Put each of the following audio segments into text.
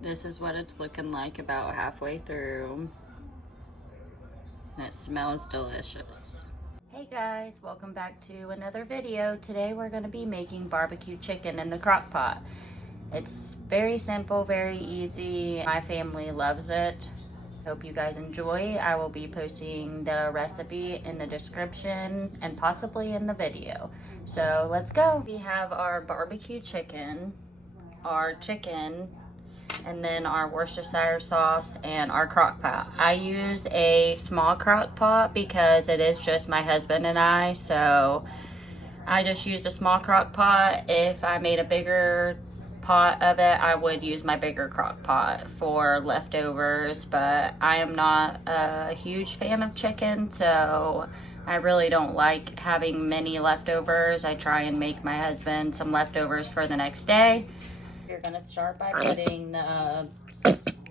This is what it's looking like about halfway through. And it smells delicious. Hey guys, welcome back to another video. Today we're going to be making barbecue chicken in the crock pot. It's very simple, very easy. My family loves it. Hope you guys enjoy. I will be posting the recipe in the description and possibly in the video. So let's go. We have our barbecue chicken, our chicken, and then our Worcestershire sauce and our crock pot. I use a small crock pot because it is just my husband and I, so I just used a small crock pot. If I made a bigger pot of it, I would use my bigger crock pot for leftovers, but I am not a huge fan of chicken, so I really don't like having many leftovers. I try and make my husband some leftovers for the next day. You're gonna start by putting the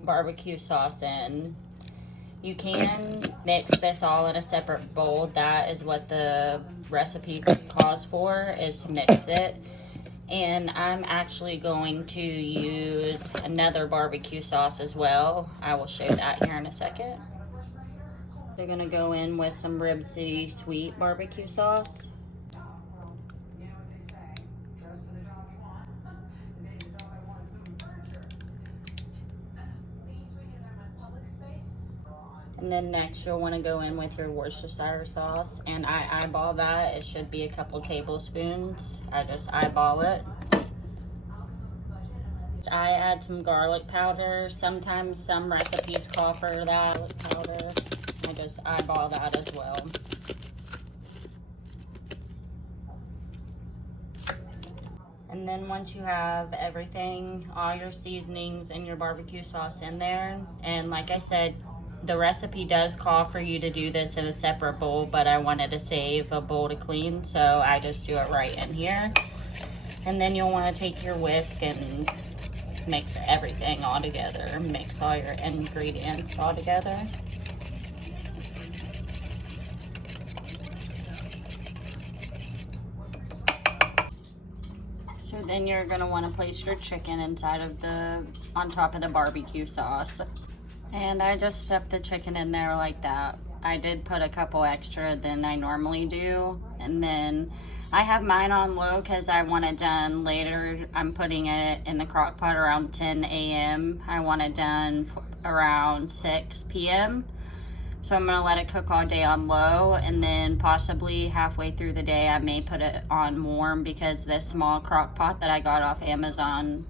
barbecue sauce in. You can mix this all in a separate bowl. That is what the recipe calls for, is to mix it. And I'm actually going to use another barbecue sauce as well. I will show that here in a second. They're gonna go in with some Rib City sweet barbecue sauce. And then next you'll want to go in with your Worcestershire sauce, and I eyeball that. It should be a couple tablespoons. I just eyeball it. I add some garlic powder. Sometimes some recipes call for that garlic powder. I just eyeball that as well. And then once you have everything, all your seasonings and your barbecue sauce in there, and like I said, the recipe does call for you to do this in a separate bowl, but I wanted to save a bowl to clean, so I just do it right in here. And then you'll want to take your whisk and mix everything all together. Mix all your ingredients all together. So then you're going to want to place your chicken inside of on top of the barbecue sauce. And I just stuffed the chicken in there like that. I did put a couple extra than I normally do. And then I have mine on low because I want it done later. I'm putting it in the crock pot around 10 a.m. I want it done around 6 p.m. So I'm going to let it cook all day on low, and then possibly halfway through the day I may put it on warm, because this small crock pot that I got off Amazon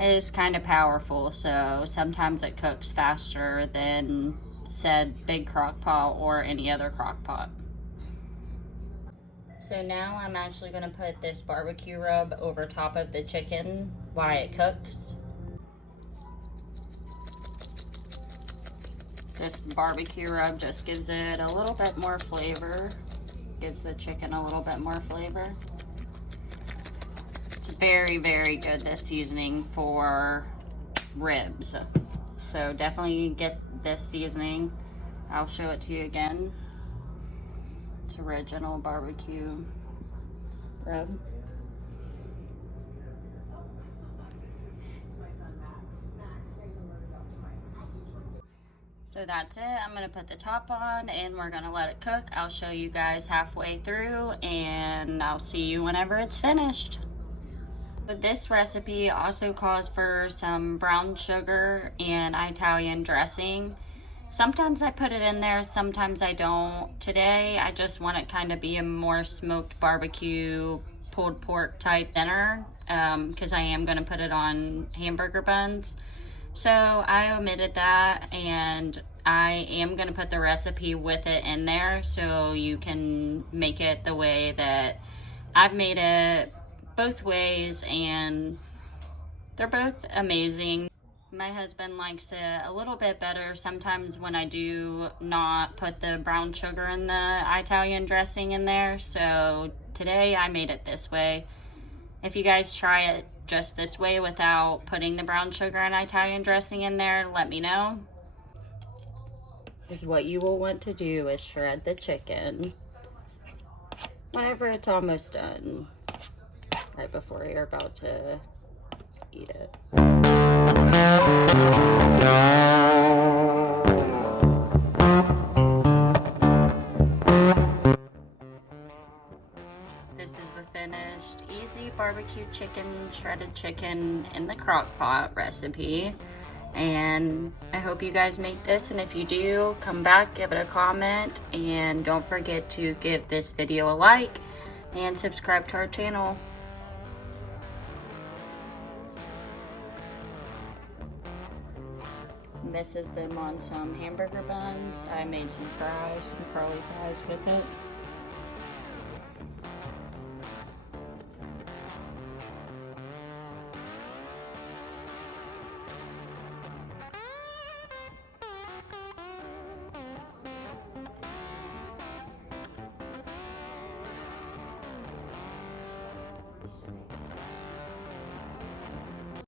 is kind of powerful, so sometimes it cooks faster than said big crock pot or any other crock pot. So now I'm actually going to put this barbecue rub over top of the chicken while it cooks. This barbecue rub just gives it a little bit more flavor, gives the chicken a little bit more flavor. Very, very good, this seasoning for ribs. So definitely get this seasoning. I'll show it to you again. It's original barbecue rub. So that's it. I'm gonna put the top on and we're gonna let it cook. I'll show you guys halfway through and I'll see you whenever it's finished. But this recipe also calls for some brown sugar and Italian dressing. Sometimes I put it in there, sometimes I don't. Today, I just want it kind of be a more smoked barbecue pulled pork type dinner, because I am gonna put it on hamburger buns. So I omitted that, and I am gonna put the recipe with it in there so you can make it the way that I've made it, both ways, and they're both amazing. My husband likes it a little bit better sometimes when I do not put the brown sugar and the Italian dressing in there, so today I made it this way. If you guys try it just this way without putting the brown sugar and Italian dressing in there, let me know. Is what you will want to do is shred the chicken whenever it's almost done, right before you're about to eat it. barbecue chicken, shredded chicken in the Crockpot recipe. And I hope you guys make this, and if you do, come back, give it a comment, and don't forget to give this video a like and subscribe to our channel. This is them on some hamburger buns. I made some fries, some curly fries with it.